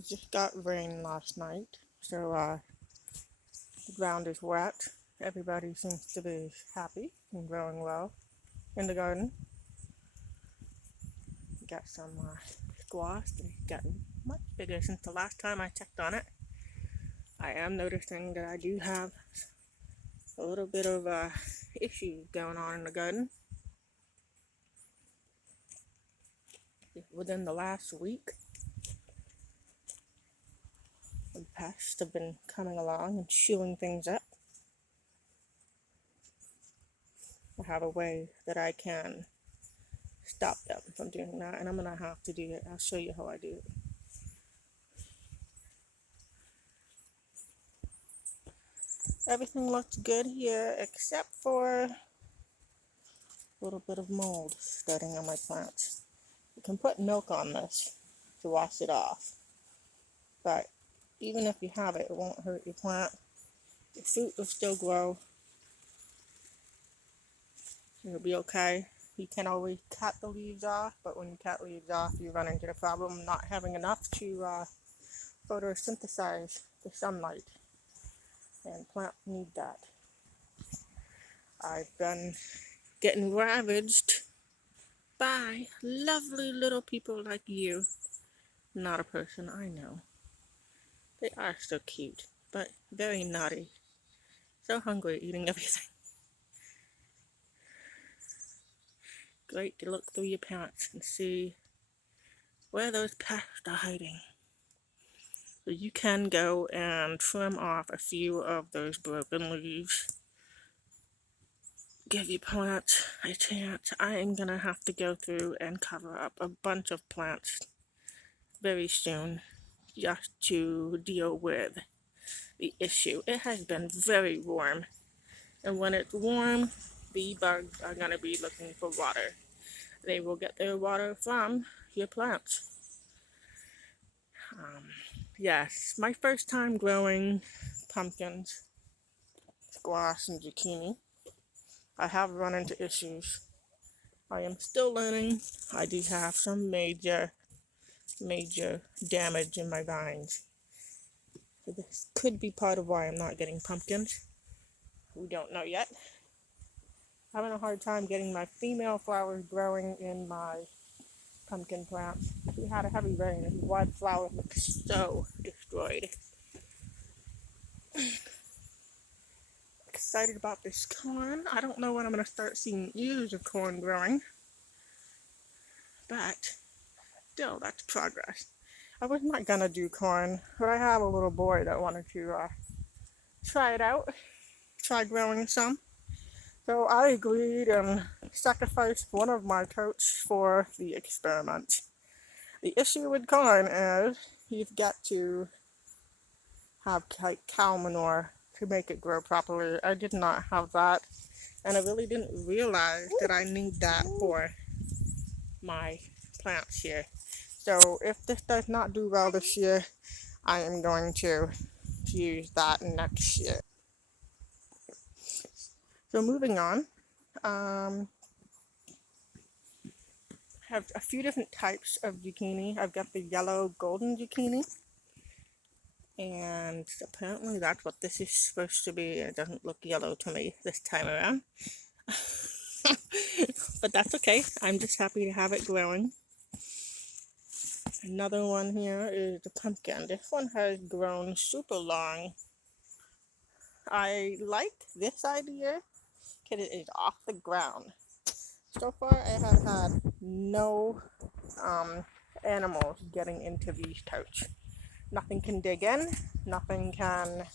We just got rain last night, so the ground is wet. Everybody seems to be happy and growing well in the garden. We got some squash that's gotten much bigger since the last time I checked on it. I am noticing that I do have a little bit of issues going on in the garden. Within the last week, the pests have been coming along and chewing things up. I have a way that I can stop them from doing that, and I'm gonna have to do it. I'll show you how I do it. Everything looks good here except for a little bit of mold starting on my plants. You can put milk on this to wash it off, but even if you have it, it won't hurt your plant. The fruit will still grow. It'll be okay. You can always cut the leaves off, but when you cut leaves off, you run into the problem of not having enough to photosynthesize the sunlight, and plants need that. I've been getting ravaged by lovely little people like you. Not a person I know. They are so cute, but very naughty. So hungry, eating everything. Great to look through your plants and see where those pests are hiding. So you can go and trim off a few of those broken leaves. Give your plants a chance. I am gonna have to go through and cover up a bunch of plants very soon just to deal with the issue. It has been very warm, and when it's warm, the bugs are gonna be looking for water. They will get their water from your plants. Yes, my first time growing pumpkins, squash, and zucchini. I have run into issues. I am still learning. I do have some major damage in my vines. So this could be part of why I'm not getting pumpkins. We don't know yet. Having a hard time getting my female flowers growing in my pumpkin plants. We had a heavy rain and the wild flowers look so destroyed. Excited about this corn. I don't know when I'm going to start seeing ears of corn growing, but still, that's progress. I was not going to do corn, but I have a little boy that wanted to try it out, try growing some. So I agreed and sacrificed one of my totes for the experiment. The issue with corn is you've got to have like cow manure to make it grow properly. I did not have that, and I really didn't realize that I need that for my plants here. So if this does not do well this year, I am going to use that next year. So moving on, have a few different types of zucchini. I've got the yellow golden zucchini, and apparently that's what this is supposed to be. It doesn't look yellow to me this time around. But that's okay. I'm just happy to have it growing. Another one here is the pumpkin. This one has grown super long. I like this idea because it is off the ground. So far I have had no animals getting into these totes. Nothing can dig in, nothing can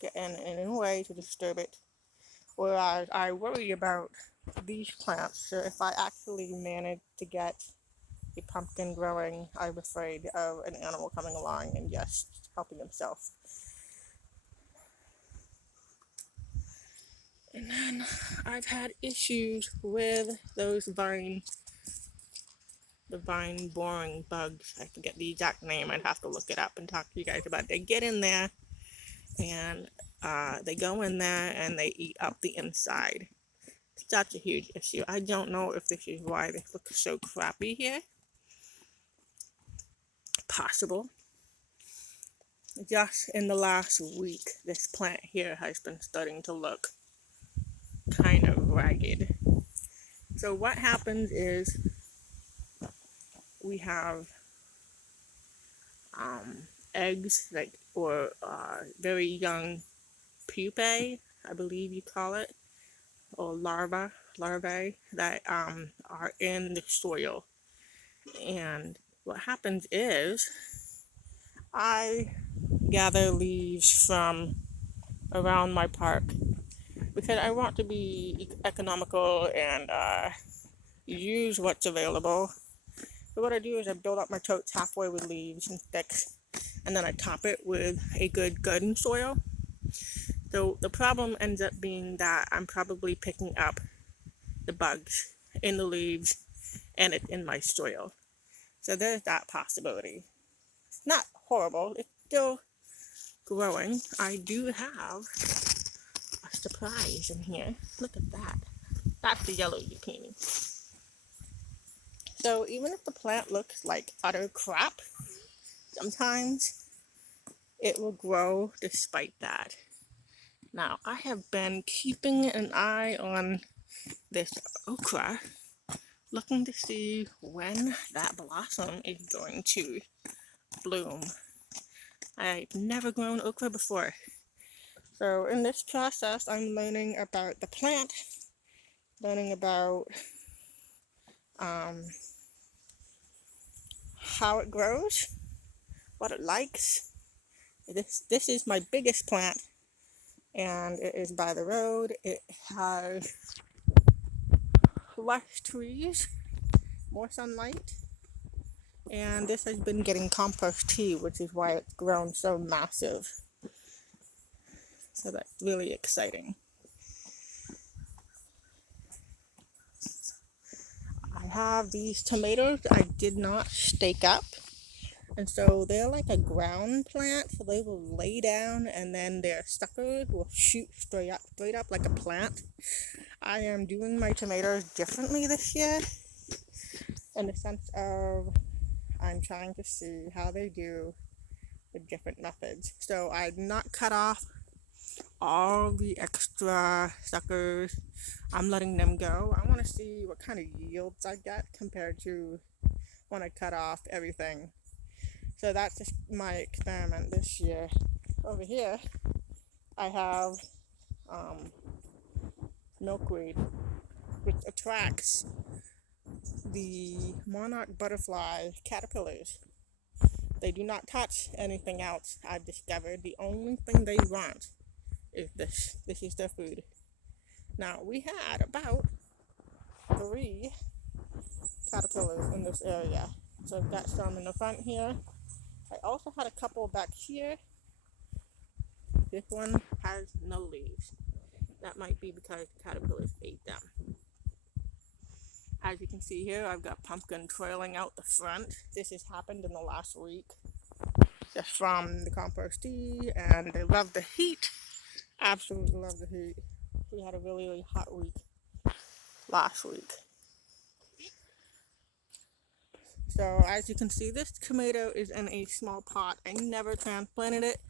get in any way to disturb it. Whereas I worry about these plants. So if I actually manage to get a pumpkin growing, I'm afraid of an animal coming along and just helping himself. And then I've had issues with those vine boring bugs. I forget the exact name. I'd have to look it up and talk to you guys about it. They get in there and they go in there and they eat up the inside. It's such a huge issue. I don't know if this is why this looks so crappy here, possible. Just in the last week, this plant here has been starting to look kind of ragged. So what happens is we have eggs, like, or very young pupae, I believe you call it, or larvae that are in the soil. And what happens is I gather leaves from around my park because I want to be economical and use what's available. So what I do is I build up my totes halfway with leaves and sticks, and then I top it with a good garden soil. So the problem ends up being that I'm probably picking up the bugs in the leaves and it's in my soil. So there's that possibility. It's not horrible. It's still growing. I do have a surprise in here. Look at that. That's the yellow zucchini. So even if the plant looks like utter crap, sometimes it will grow despite that. Now, I have been keeping an eye on this okra, looking to see when that blossom is going to bloom. I've never grown okra before. So in this process, I'm learning about the plant, learning about how it grows, what it likes. This is my biggest plant, and it is by the road. It has less trees, more sunlight, and this has been getting compost tea, which is why it's grown so massive. So that's really exciting. I have these tomatoes I did not stake up, and so they're like a ground plant, so they will lay down and then their suckers will shoot straight up like a plant. I am doing my tomatoes differently this year in the sense of I'm trying to see how they do with different methods. So I've not cut off all the extra suckers. I'm letting them go. I want to see what kind of yields I get compared to when I cut off everything. So that's just my experiment this year. Over here, I have milkweed, which attracts the monarch butterfly caterpillars. They do not touch anything else, I've discovered. The only thing they want is this. This is their food. Now, we had about 3 caterpillars in this area. So I've got some in the front here. I also had a couple back here. This one has no leaves. That might be because the caterpillars ate them. As you can see here, I've got pumpkin trailing out the front. This has happened in the last week. Just from the compost tea, and they love the heat. Absolutely love the heat. We had a really, really hot week last week. So as you can see, this tomato is in a small pot. I never transplanted it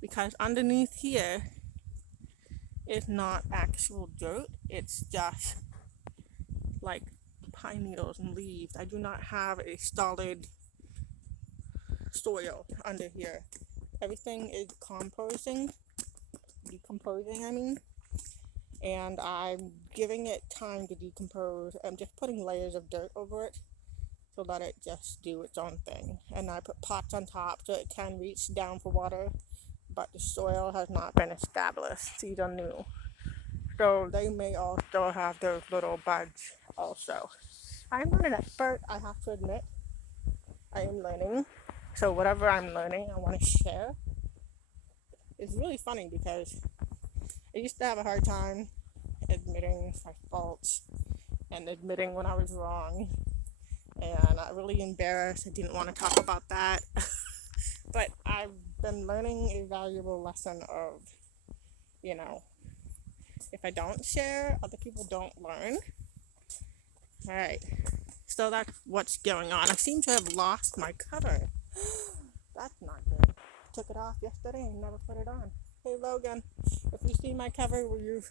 because underneath here is not actual dirt. It's just like pine needles and leaves. I do not have a solid soil under here. Everything is decomposing, I mean, and I'm giving it time to decompose. I'm just putting layers of dirt over it so let it just do its own thing. And I put pots on top so it can reach down for water, but the soil has not been established. These are new. So they may all still have those little buds also. I'm not an expert, I have to admit. I am learning. So whatever I'm learning, I want to share. It's really funny because I used to have a hard time admitting my faults and admitting when I was wrong. And I really embarrassed. I didn't want to talk about that. But I've been learning a valuable lesson of, if I don't share, other people don't learn. Alright, so that's what's going on. I seem to have lost my cover. took it off yesterday and never put it on. Hey Logan, if you see my cover, will you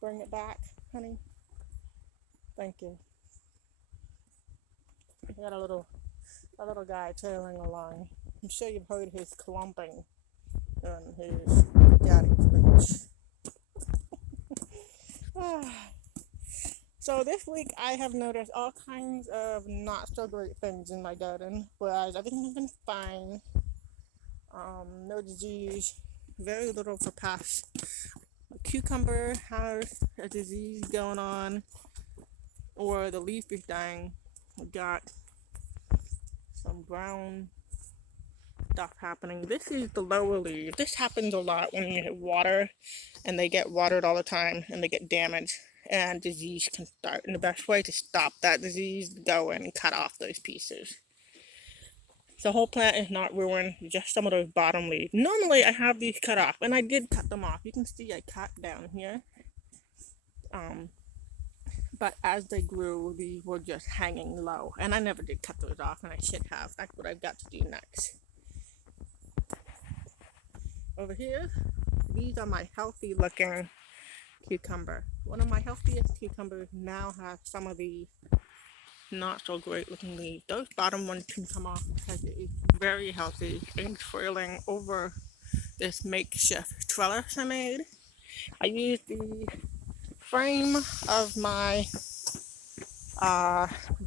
bring it back, honey? Thank you. I got a little guy trailing along. I'm sure you've heard his clumping on his daddy's boots. So this week I have noticed all kinds of not so great things in my garden, whereas everything has been fine. No disease, very little for pests. A cucumber has a disease going on, or the leaf is dying. We got some brown stuff happening. This is the lower leaf. This happens a lot when you hit water and they get watered all the time and they get damaged and disease can start. And the best way to stop that disease is go in and cut off those pieces. The whole plant is not ruined, just some of those bottom leaves. Normally I have these cut off, and I did cut them off. You can see I cut down here. But as they grew, these were just hanging low. And I never did cut those off, and I should have. That's what I've got to do next. Over here, these are my healthy looking cucumber. One of my healthiest cucumbers now has some of the not so great looking leaves. Those bottom ones can come off because it is very healthy and trailing over this makeshift trellis I made. I used the frame of my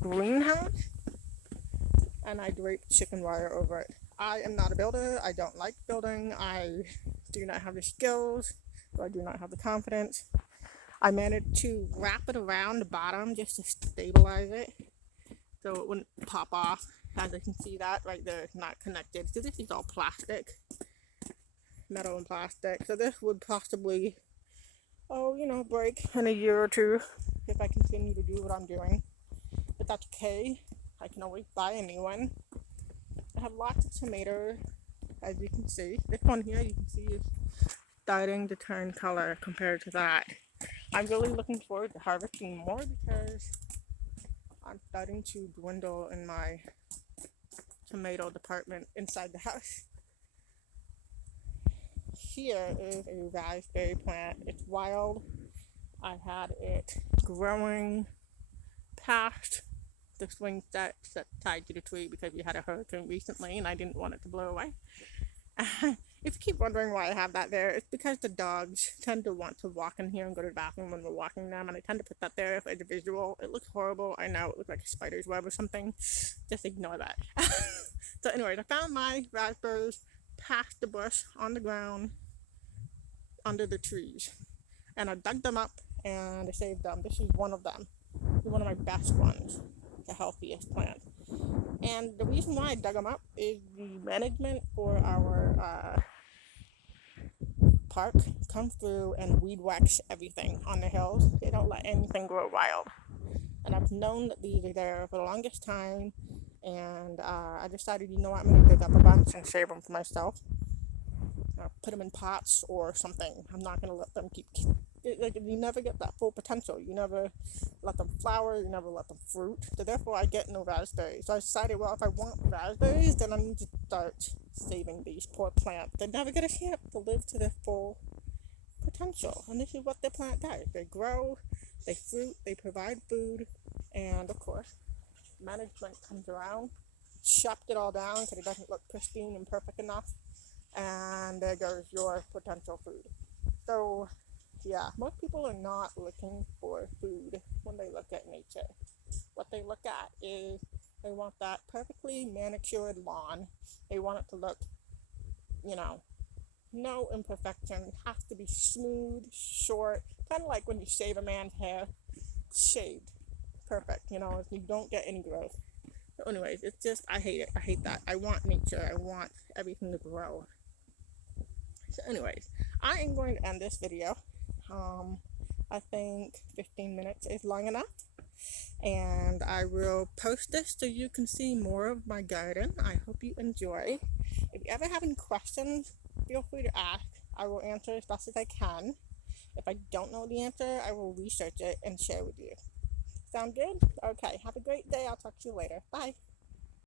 greenhouse and I draped chicken wire over it. I am not a builder. I don't like building. I do not have the skills, or I do not have the confidence. I managed to wrap it around the bottom just to stabilize it so it wouldn't pop off. As you can see that right there, it's not connected. So this is all plastic, metal and plastic. So this would possibly, break in a year or two if I continue to do what I'm doing. But that's okay. I can always buy a new one. I have lots of tomatoes, as you can see. This one here, you can see is starting to turn color compared to that. I'm really looking forward to harvesting more because I'm starting to dwindle in my tomato department inside the house. Here is a raspberry plant. It's wild. I had it growing past the swing set tied to the tree because we had a hurricane recently and I didn't want it to blow away. If you keep wondering why I have that there, it's because the dogs tend to want to walk in here and go to the bathroom when we're walking them, and I tend to put that there as a visual. It looks horrible. I know it looks like a spider's web or something. Just ignore that. So anyways, I found my raspberries past the bush on the ground under the trees, and I dug them up and I saved them. This is one of them. This is one of my best ones, the healthiest plant. And the reason why I dug them up is the management for our park comes through and weed whacks everything on the hills. They don't let anything grow wild. And I've known that these are there for the longest time. And I decided, I'm going to dig up a bunch and save them for myself. Put them in pots or something. I'm not going to let them keep... you never get that full potential. You never let them flower, you never let them fruit. So therefore I get no raspberries. So I decided, well, if I want raspberries, then I need to start saving these poor plants. They never get a chance to live to their full potential. And this is what the plant does. They grow, they fruit, they provide food, and of course, management comes around, chopped it all down because it doesn't look pristine and perfect enough. And there goes your potential food. So yeah, most people are not looking for food when they look at nature. What they look at is they want that perfectly manicured lawn. They want it to look, no imperfection. It has to be smooth, short, kind of like when you shave a man's hair. Shaved. Perfect, you don't get any growth. So anyways, it's just, I hate it. I hate that. I want nature. I want everything to grow. So anyways, I am going to end this video. I think 15 minutes is long enough, and I will post this so you can see more of my garden. I hope you enjoy. If you ever have any questions, feel free to ask. I will answer as best as I can. If I don't know the answer, I will research it and share with you. Sound good? Okay, have a great day. I'll talk to you later. Bye.